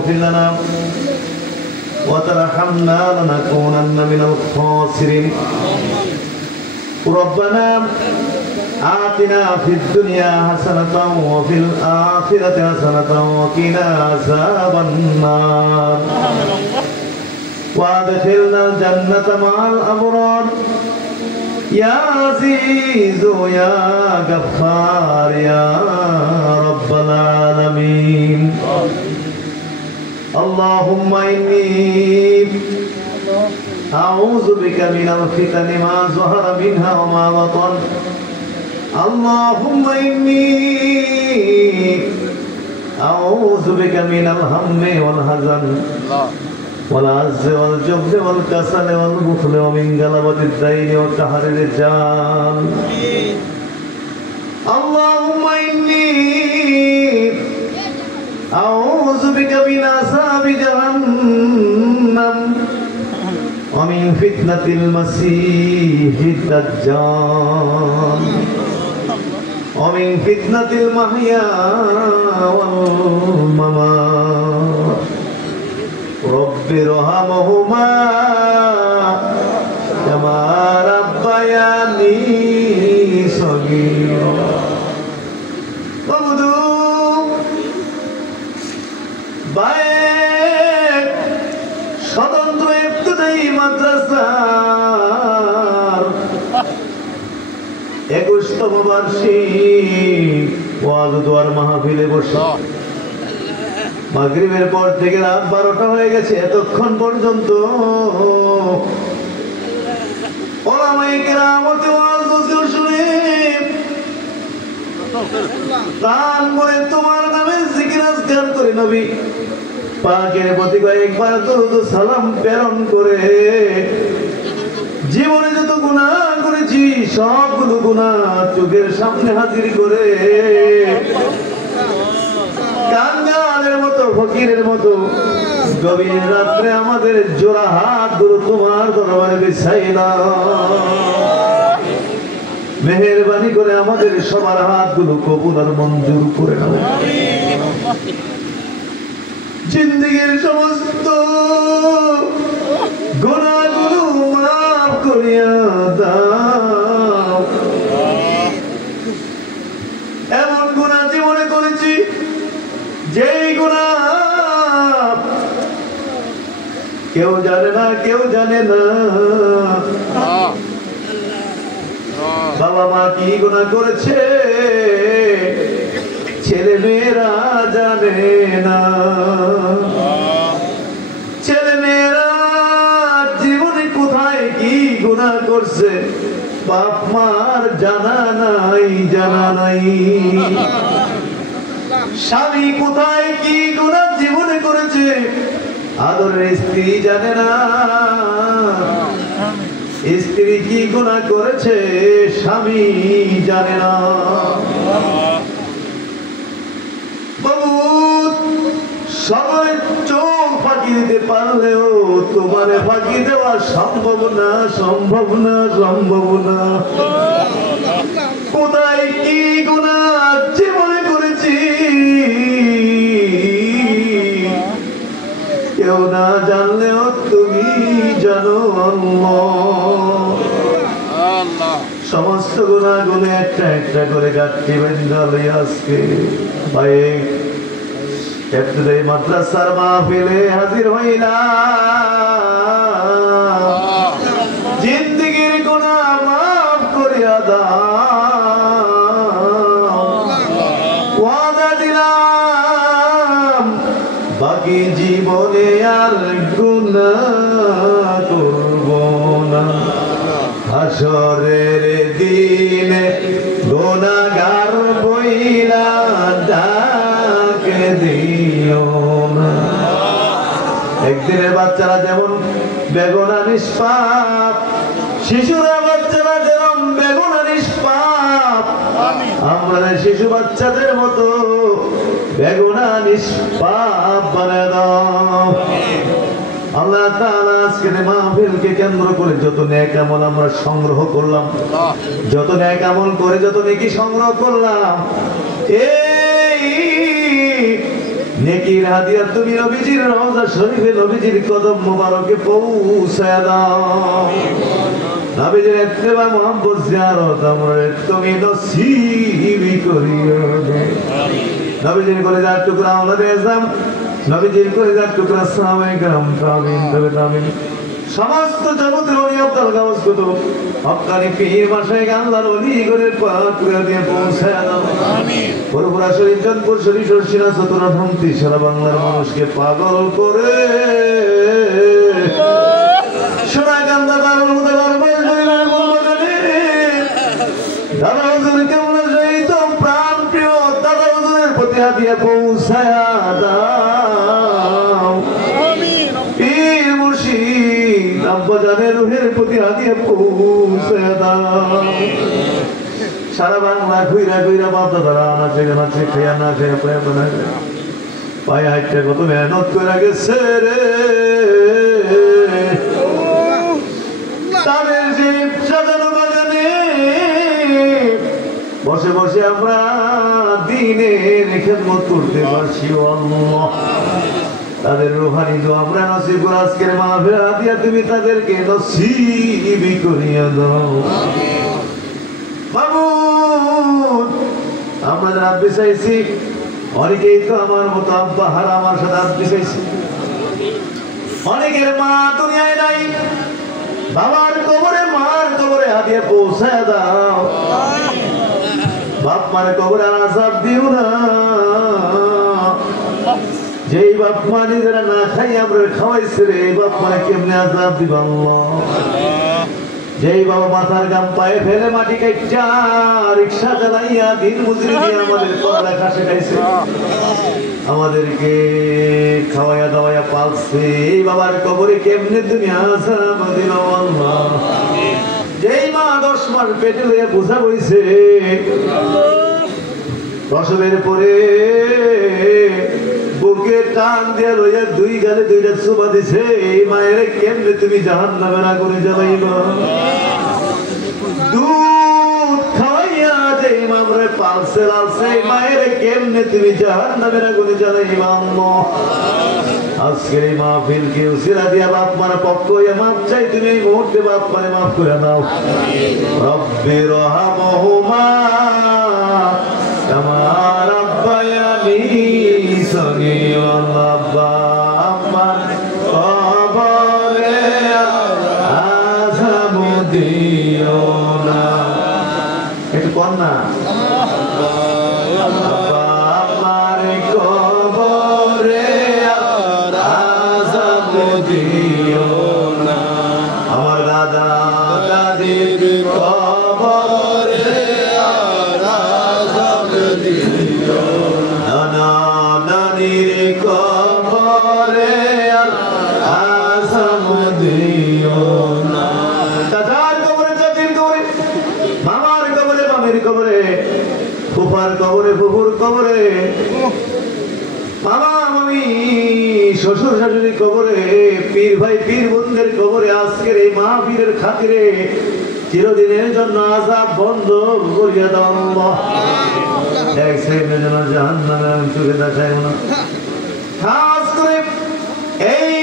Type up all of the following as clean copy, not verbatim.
تغفر لنا وترحمنا لنكونن من الخاسرين ربنا آتنا في الدنيا حسنة وفي الآخرة حسنة وقنا عذاب النار وادخلنا الجنة مع الأبرار يا عزيز يا غفار يا رب العالمين اللهم إني أعوذ بك من الفتن ما ظهر منها وما بطن اللهم إني أعوذ بك من الهم والحزن والعجز والجبن والكسل والبخل ومن غلبة الدين وقهر الرجال اللهم إني أعوذ بك من عذاب جهنم ومن فتنة المسيح الدجال ومن فتنة المحيا والممات رب ارحمهما كما ربياني صغيرا স্বতন্ত্র ইবতিদায়ী মাদ্রাসার 21তম বার্ষিক ওয়াজ দোয়ার মাহফিলে বসে মাগরিবের পর থেকে রাত 12টা হয়ে গেছে এতক্ষণ পর্যন্ত ওলামায়ে কেরাম ওয়াজ নসিহত শুনে প্রাণ ভরে তোমার নামে জিকির আজকার করে নবী পাকের প্রতি কয়েকবার দরুদ ও সালাম প্রেরণ করে জীবনে যত গুনাহ করেছি সবগুলো গুনাহ চোখের সামনে হাজির করে কাঙ্গালের মতো ফকিরের মতো গভীর রাত্রে আমাদের জোড়া হাতগুলো তোমার দরবারে বিছাইলাম মেহেরবানি করে আমাদের সবার হাতগুলো কবুল আর মঞ্জুর করে নাও জিন্দেগীর সমস্ত গুনাহগুলো মাফ করিয়া দাও এমন গুনাহ জীবনে করেছি যেই গুনাহ কেউ জানে না বাবা মা কি গুনাহ করেছে ছেলে মেয়েরা জানে না ছেলে মেয়েরা জীবনে কোথায় কি গুনাহ করছে বাপ মার জানা নাই স্বামী কোথায় কি গুনাহ জীবনে করেছে আদরের স্ত্রী জানে না স্ত্রী কি গুনাহ করেছে স্বামী জানে না বাবু সবাই চোখ ফাঁকি দিতে পারলেও তোমারে ফাঁকি দেওয়া সম্ভব না কোথায় কি গুনাহ জীবনে করেছি কেউ না জানলেও তুমি জানো আল্লাহ সমস্ত গুনাহগুলো একটা একটা করে গাঁটটি বেঁধে লইয়া আজকে ভাই ইবতিদায়ী মাদ্রাসার মাহফিলে হাজির হইলাম জিন্দেগীর গুনাহ মাফ করিয়া দাও ওয়াদা দিলাম বাকি জীবনে আর গুনাহ করব না হাসরের দিনে গুনাহগার বইলা ডাকে দিও না একদিনের বাচ্চারা যেমন বেগুনা নিষ্পাপ শিশুরা বাচ্চারা যেমন বেগুনা নিষ্পাপ আমরা শিশু বাচ্চাদের মতো বেগুনা নিষ্পাপ বানায় দাও আল্লাহ তাআলা আজকের মাহফিলকে কেন্দ্র করে যত নেক আমল আমরা সংগ্রহ করলাম যত নেক আমল করে যত নেকি সংগ্রহ করলাম এই নেকির হাদিয়া তুমি নবীজির রওজা শরীফে নবীজির কদম মোবারকে পৌঁছায় দাও। নবীজির ইত্তেবা মুহাম্মদ জিয়ারত আমরা তুমি নসিব করিও দাও। নবীজির কলিজার টুকরা আওলাদে আজম, নবীজির কলিজার টুকরা সাহাবায়ে কেরাম, তাবিঈন, তাবে তাবিঈন, সমস্ত জগতের ওলি আব্দুল গাউস কুতুব হক্কানি পীর মাশায়েখ আল্লাহর ওলি করে পাক করে দিয়ে পৌঁছায় দাও। আমিন। বরগুনা শরীফ, চাঁদপুর শরীফ, শর্ষিনা, চতুরা, ধমতি সারা বাংলার মানুষকে পাগল করে সোনাকান্দা দারুল হুদা দরবার শরীফের মোহাম্মদে দাদা হুজুর কেমন শহীদ প্রাণ প্রিয় দাদা হুজুরের প্রতি হাদিয়া পৌঁছায় দাও। আমিন। পীর মুর্শিদ আব্বাজানের রুহের প্রতি হাদিয়া পৌঁছায় দাও। সারা বাংলা ঘুইরা ঘুইরা বাপ দাদারা নাচে নাচে খেয়া না খেয়ে প্রেম বানায় পায়ে হাইটটা কত মেহনত করে গেছে রে। তাদের যে সাজানো বাগানে বসে বসে আমরা দিনের খেদমত করতে পারছি আল্লাহ। তাদের রূহানি দোয়া আমরা নসিব করে আজকের মাহফিল হাদিয়া তুমি তাদেরকে নসিব করিয়া দাও। মাবুদ আমরা যারা আব্বি চাইছি অনেকেই তো আমার মতো আব্বা হারা আমার সাথে আব্বি চাইছি। অনেকের মা দুনিয়ায় নাই, বাবার কবরে মার কবরে হাদিয়া পৌঁছায় দাও। বাপ মার কবরে আযাব দিও না। যেই বাপ মা নিজেরা না খাই আমরা খাওয়াইছে রে, বাপ মা কেমনে আযাব দিবা আল্লাহ। যেই বাবা মাথার গাম পায়ে ফেলে মাটি কাইটা রিক্সা চালাইয়া দিন মজুরি দিয়ে আমাদের পড়ালেখা শেখাইছে, আমাদেরকে খাওয়াইয়া দাওয়াইয়া পালছে, এই বাবার কবরে কেমনে তুমি আযাব দিল আল্লাহ। যেই মা 10 মাস পেটে লইয়া বোঝা বইছে, প্রসবের পরে বুকে টান দিয়া লইয়া 2 গালে 2টা চুমা দিছে, এই মায়ের কেমনে তুমি জাহান্নামের আগুনে জ্বালাইবা। দুধ খাওয়াইয়া যে মামরে পালছে লালছে, মায়ের কেমনে তুমি জাহান্নামের আগুনে জ্বালাইবা আল্লাহ। আজকের এই মাহফিলকে উসিলা দিয়া বাপ মার পক্ষ হইয়া মাপ চাই, তুমি এই মুহূর্তে বাপ মারে মাফ করে দাও। রব্বি রহমহুমা কামা রাব্বায়ানি সগীরা। আব্বা আম্মার কবরে আযাব দিও না। একটু কোন না আব্বা আম্মার কবরে আযাব দিও না। আমার দাদা দাদির কবরে আযাব দিও না। নানা নানির কবরে আযাব দিও না। দাদার কবরে, দাদির কবরে, মামার কবরে, মামির কবরে, ফুফার কবরে, ফুফুর কবরে, মামা মামি, শ্বশুর শাশুড়ির কবরে, পীর ভাই পীর বোনদের কবরে আজকের এই মাহফিলের খাতিরে চিরদিনের জন্য আযাব বন্ধ করিয়া দাও আল্লাহ। এক সেকেন্ডের জন্য জাহান্নামে চলে যাই না। খাস করে এই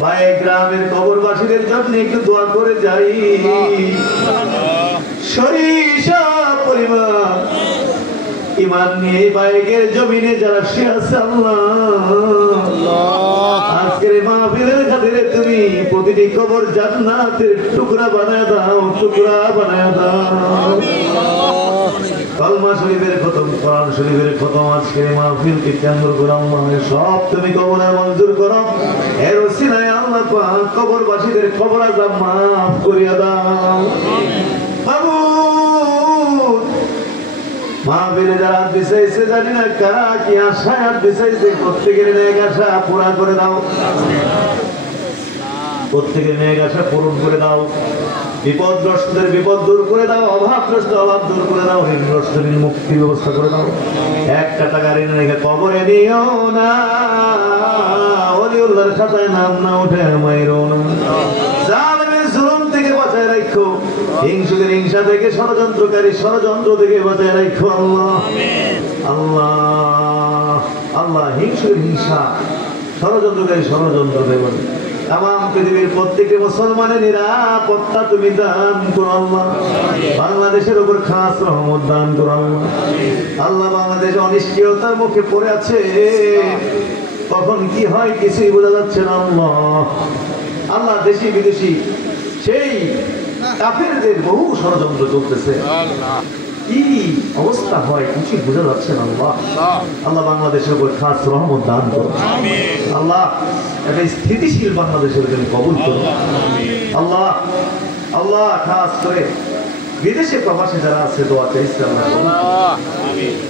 বাইরে গ্রামের কবরবাসীদের জন্য একটু দোয়া করে যাই। সরিষা পরিবার ইমান নিয়ে বাইকের জমিনে যারা সে আছে আল্লাহ, আজকের মাহফিলের খাতিরে তুমি প্রতিটি কবর জান্নাতের টুকরা বানায় দাও, টুকরা বানায় দাও। কলমা শরীফের খতম, কোরআন শরীফের খতম, আজকের মাহফিলকে কেন্দ্র করে আল্লাহ সব তুমি কবরে মঞ্জুর করো। এর ওসিলায় আল্লাহ পাক কবরবাসীদের কবর আযাব মাফ করিয়া দাও। মাবুদ মাহফিলে যারা বিছাইছে জানি না কারা কি আশায় বিছাইছে, প্রত্যেকের নেক আশা পুরা করে দাও, প্রত্যেকের নেক আশা পূরণ করে দাও। বিপদগ্রস্তদের বিপদ দূর করে দাও, অভাবগ্রস্ত অভাব দূর করে দাও, ঋণগ্রস্তদের মুক্তির ব্যবস্থা করে দাও। একটা টাকা ঋণ রেখে কবরে দিও না, ওলিউল্লাহর খাতায় নাম না উঠে মাইরো না। জালেমের জুলুম থেকে বাঁচায় রাখো, হিংসুকের হিংসা থেকে, ষড়যন্ত্রকারী ষড়যন্ত্র থেকে বাঁচায় রাখো আল্লাহ। আল্লাহ আল্লাহ হিংসুর হিংসা, ষড়যন্ত্রকারী ষড়যন্ত্র দেবেন। তাম পৃথিবীর প্রত্যেকটি মুসলমানের নিরাপত্তা তুমি দান করো আল্লাহ। বাংলাদেশের উপর খাস রহমত দান করো আল্লাহ। আল্লাহ বাংলাদেশ অনিশ্চয়তার মুখে পড়ে আছে, কখন কি হয় কিছুই বোঝা যাচ্ছে না আল্লাহ। আল্লাহ দেশি বিদেশি সেই কাফেরদের বহু ষড়যন্ত্র চলতেছে, কি অবস্থা হয় কিছুই বোঝা যাচ্ছে না আল্লাহ। আল্লাহ বাংলাদেশের উপর খাস রহমত দান করো আল্লাহ। একটা স্থিতিশীল বাংলাদেশের জন্য কবুল করো আল্লাহ। আল্লাহ খাস করে বিদেশে প্রবাসী যারা আছে দোয়া চাইছে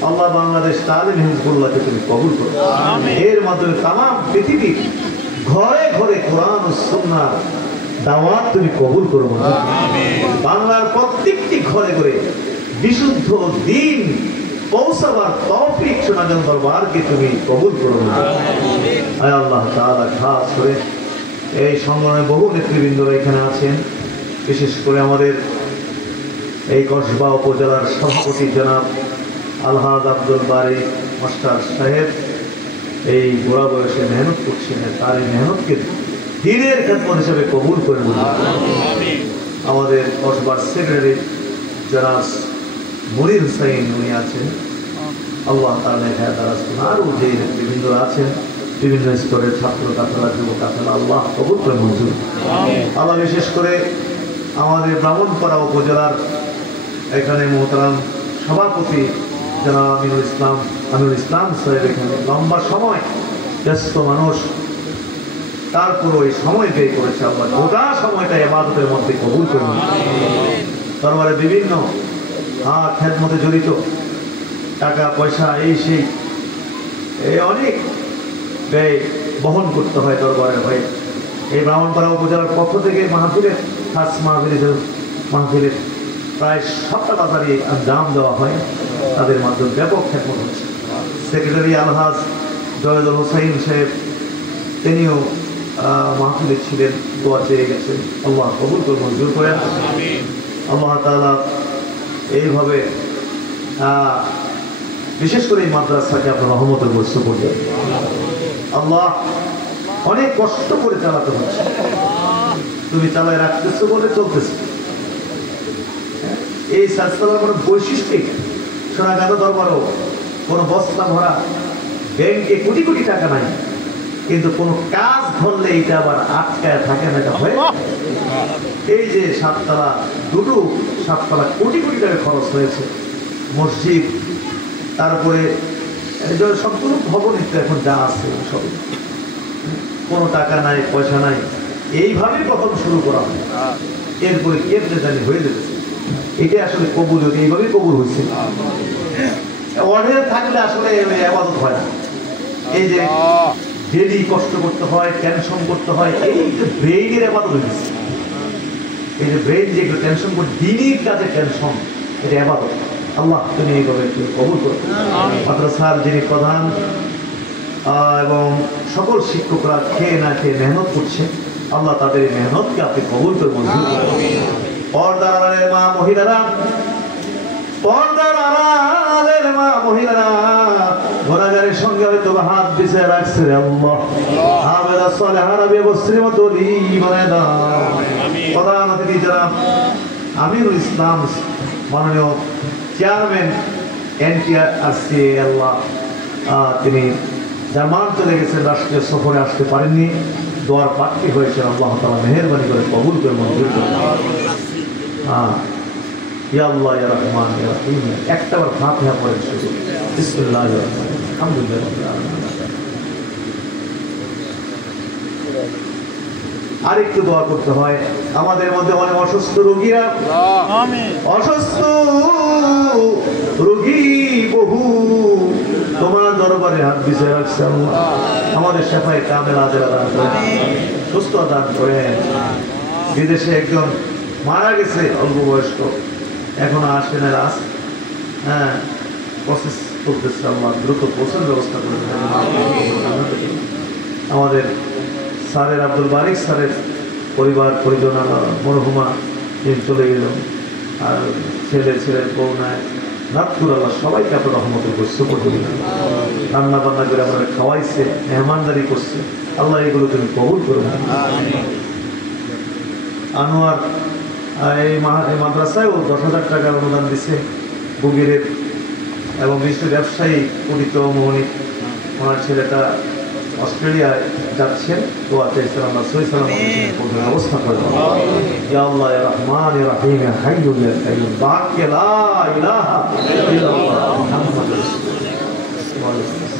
আল্লাহ। বাংলাদেশ তালিম হিজবুল্লাহকে তুমি কবুল করো। এর মাধ্যমে তাম পৃথিবীর ঘরে ঘরে কোরআন ও সুন্নাহর দাওয়াত তুমি কবুল করো। বাংলার প্রত্যেকটি ঘরে ঘরে বিশুদ্ধ দিন পৌঁছাবার তৌফিক সোনাজন দরবারকে তুমি কবুল করো আয় আল্লাহ তাআলা। খাস করে এই সংগ্রামে বহু নেতৃবৃন্দরা এখানে আছেন, বিশেষ করে আমাদের এই কসবা উপজেলার সভাপতি জনাব আলহাজ আব্দুল বারী মাস্টার সাহেব এই বুড়া বয়সে মেহনত করছেন, তার এই মেহনতকে দিনের খেদমত হিসেবে কবুল করে আমাদের কসবার সেক্রেটারি জনাব মনির হুসাইন উনি আছেন, আল্লাহ তাআলা আরও যে নেতৃবৃন্দরা আছেন বিভিন্ন স্তরের ছাত্র কাফেলা যুব কাফেলা আল্লাহ কবুল করে মঞ্জুর আল্লাহ। বিশেষ করে আমাদের ব্রাহ্মণপাড়া উপজেলার এখানে মোহতারাম সভাপতি জনাব আমিনুল ইসলাম সাহেব এখানে লম্বা সময় ব্যস্ত মানুষ, তারপরও এই সময় ব্যয় করেছে আল্লাহ। গোটা সময়টা ইবাদতের মধ্যে কবুল করুন। দরবারে বিভিন্ন খেদমতে জড়িত টাকা পয়সা এই সেই অনেক ব্যয় বহন করতে হয় দরবারের হয়ে। এই ব্রাহ্মণপাড়া উপজেলার পক্ষ থেকে মাহফিলের খাস মাহফিলের প্রায় 7টা বাজারে দাম দেওয়া হয়, তাদের মাধ্যমে ব্যাপক খেদমত হচ্ছে। সেক্রেটারি আলহাজ জয়দুল হোসাইন সাহেব তিনিও মাহফিলে ছিলেন, দোয়া চেয়ে গেছেন, আল্লাহ কবুল করে মঞ্জুর করে আল্লাহ তাআলা। এইভাবে বিশেষ করে এই মাদ্রাসাকে আপনার রহমতের বর্ষ করবেন আল্লাহ। অনেক কষ্ট করে চালাতে হচ্ছে, তুমি চালায় রাখতেছো বলে চলতেছে। এই সাজতলার কোনো বৈশিষ্ট্য সোনাগাঁদা দরবারও কোনো বস্তা ভরা ব্যাংকে কোটি কোটি টাকা নাই, কিন্তু কোনো কাজ ধরলে এটা আবার আটকায় থাকে না। হয় এই যে সাততলা কোটি কোটি টাকা খরচ হয়েছে, মসজিদ তারপরে সম্পূর্ণ ভবন এখন যা আছে সব কোনো টাকা নাই পয়সা নাই, এইভাবে প্রথম শুরু করা হয়, এরপরে কেমনে জানি হয়ে যেতেছে। এটা আসলে কবুল হতে এইভাবেই কবুল হয়েছে। অর্ডার থাকলে আসলে ইবাদত হয় না। এই যে ডেলি কষ্ট করতে হয়, টেনশন করতে হয়, এই যে ব্রেইনের ইবাদত হয়ে গেছে। এই যে ব্রেইন যেগুলো টেনশন করে দিনের কাজে টেনশন, এটা ইবাদত। আল্লাহ তুমি এইভাবে কবুল করো। মাদ্রাসার যিনি প্রধান এবং সকল শিক্ষকরা খেয়ে না খেয়ে মেহনত করছে, আল্লাহ তাদের এই মেহনতকে আপনি কবুল করে মঞ্জুর করুন। পর্দার আড়ালের মা মহিলারা ঘোরাগারের সঙ্গে হয়তো হাত বিছিয়ে রাখছে আল্লাহ। আবেদা সালেহারা ব্যবস্থার মতো বানায় দাও। প্রধান অতিথি জনাব আমিনুল ইসলাম মাননীয় চেয়ারম্যান NTRC আল্লাহ, তিনি জার্মান চলে গেছেন, রাষ্ট্রীয় সফরে আসতে পারেননি, দোয়ার প্রার্থী হয়েছে। আল্লাহ তাআলা মেহেরবানি করে কবুল করে মঞ্জুর করে। ইয়া আল্লাহ ইয়া রহমান ইয়া রহিম একটাবার ফাতিহা পড়েন শুধু। বিসমিল্লাহির রহমানির রহিম আলহামদুলিল্লাহি রাব্বিল আলামিন। আরেকটু দোয়া করতে হয়। আমাদের মধ্যে অনেক অসুস্থ রোগীরা, অসুস্থ রোগী বহু তোমার দরবারে হাত বিছিয়ে রাখছে আল্লাহ। আমাদের সেফায়ে কামেল আজেরা দান করেন, সুস্থ দান করেন। বিদেশে একজন মারা গেছে অল্প বয়স্ক, এখনো আসে না, প্রসেস করতেছে আল্লাহ, দ্রুত পৌঁছার ব্যবস্থা করে দেন। আমাদের স্যারের আব্দুল বারিক স্যারের পরিবার পরিজন মরহুমা চলে গেল, আর ছেলের বউ নাই, নাতকুর আল্লাহ সবাইকে আপনার রহমতের বৈশ্য করতে রান্না বান্না করে আপনারা খাওয়াইছে, মেহমানদারি করছে, আল্লাহ এগুলো তুমি কবুল করো। আনোয়ার এই মাদ্রাসায় ও 10,000 টাকার অনুদান দিছে বুগিরের, এবং বিশ্বের ব্যবসায়ী পরিত মোহনিক, ওনার ছেলেটা অস্ট্রেলিয়ায় যাচ্ছেন, দোয়া চাইছেন আল্লাহ সহি সালামত ব্যবস্থা করে। ইয়া আল্লাহ ইয়া রহমান ইয়া রহিম ইয়া হাইয়্যু ইয়া কাইয়্যুম বাক লা ইলাহা ইল্লাল্লাহ মুহাম্মাদুর রাসূলুল্লাহ।